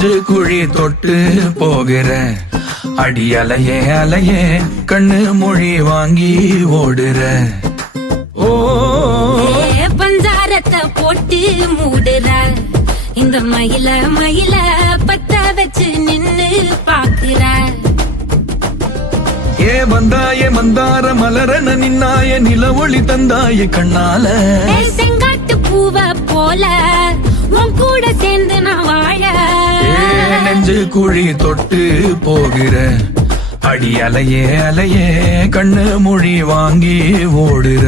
நெஞ்சு குழி தொட்டு போகிற அடி அலையே அலையே கண்ணு மொழி வாங்கி ஓடுற. ஓ பஞ்சாரத்தை போட்டு மூடுற இந்த மயில மயில பத்த வச்சு நின்னு பாக்குற. ஏ வந்தாய மந்தார மலரன நின்னாய நில ஒளி தந்தாய கண்ணால. செங்காட்டு பூவ போல உன் கூட சேர்ந்து நான் வாழ. நெஞ்சு குழி தொட்டு போகிற அடி அலையே அலையே கண்ணு மொழி வாங்கி ஓடுற.